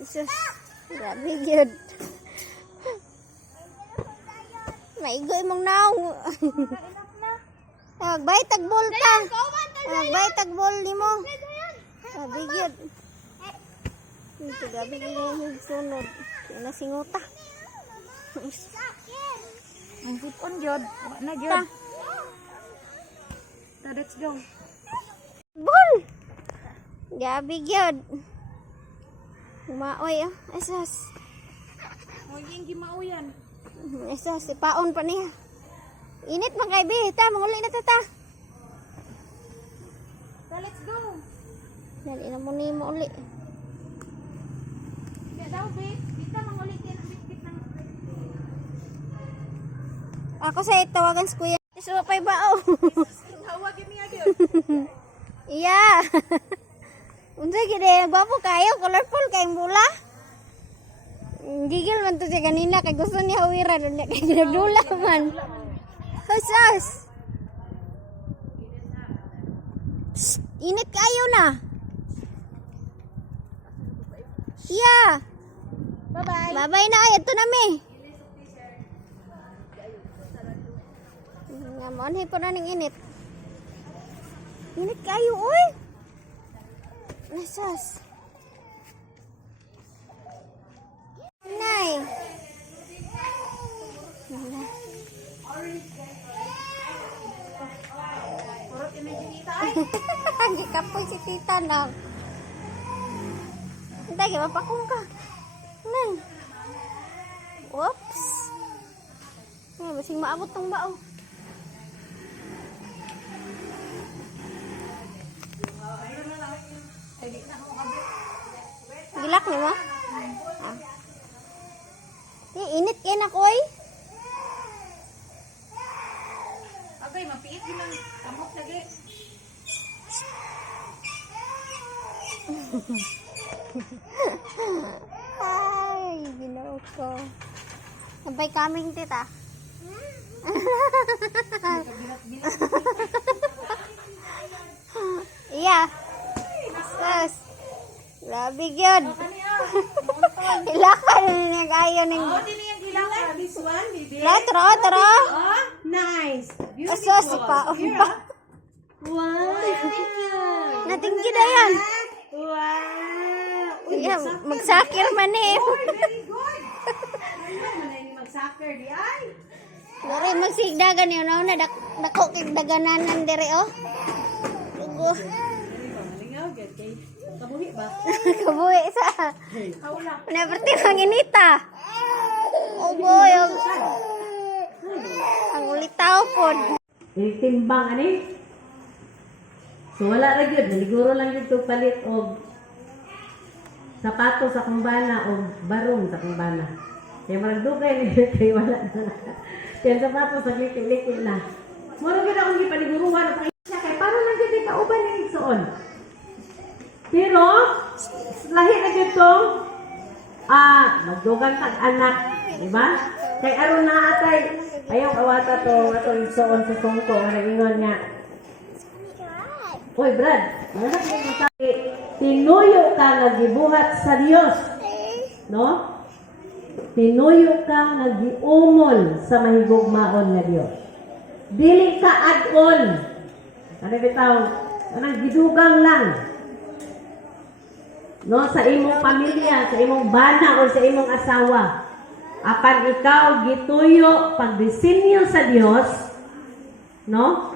Sus, grabe yun. Maigoy mong naong. Magbay tagbol pa. Magbay tagbol ni mo. Grabe yun. Ito grabe yun sunod. Kaya nasinguta. Ang sipon jod. Na jod. Let's go. Bol! Grabe yun. Umaoy oh. Esas. Huwag yung gimauyan. Esas, ipaon pa niya. Init man kay Bi. Ta, manguli na ta. Let's go. Dali na mo ni mo uli. Kaya daw, Bi. Kita mangulitin ang bit-bit ng... Ako sa tawagan si Kuya. Isuwa pa'y bao. Hawag yung mga yun. Iya. Unsay gede, gwapo kayo, colorful kayong bula. Gigil man to siya kanina kay gusto niya hawiran unya kay ginadula man. Husas. Init kayo na. Iya. Bye-bye. Bye-bye na ay ato na mi. Ngamon hay po na ning init. Init kayo oy. Nasas. Nay. Wala. Purot yung medyo nita ay. Gikapoy si tita na. Hindi, mapakong ka. Nay. Oops. Ay, basing maabot tong bao. Gilak ni mo? Ah. Init kayo na koy. Okay, mapiit yun lang. Kamok lagi. Ay, ginaw ko. Sabay kaming tita. Iya. Sus. Grabe yun. Ilakan na niya kayo ning. Oh, di niya gilakan. This one, baby. Tro. Oh, nice. Sus, pa. Wow. Natinggi na yan. Wow. Iya, magsakir man eh. Very good. Ano na yung mag-soccer di ay? Lori magsigdagan yun. Una, dako kay dagananan dire oh. Ugo. Malingaw, get kay. Kabuhi ba? Kabuhi sa. Kaula. Naperti manginita. Oh boy. Ang ulitaw po. Timbang ani. So wala ra gyud, siguro lang gyud to palit og sapatos sa kumbana o barong sa kumbana. Kaya magdugay ni kay wala na. Kaya sapatos sa likit-likit na. Mura gyud akong gipaniguruhan pa siya kay para lang gyud kauban ni igsoon. Pero lahi na gyud tong magdugang tag-anak, di ba? Kay aron na atay ayaw awata to ato igsoon sa sungko nga ingon nga. Oy, Brad, tinuyo ka nga gibuhat sa Dios. No? Tinuyo ka nga giumol sa mahigugmaon nga Dios. Dili ka ad-on. Ano bitaw? Anang gidugang lang. No, sa imong pamilya, sa imong bana o sa imong asawa. Apan ikaw gituyo pagdisenyo sa Dios, no?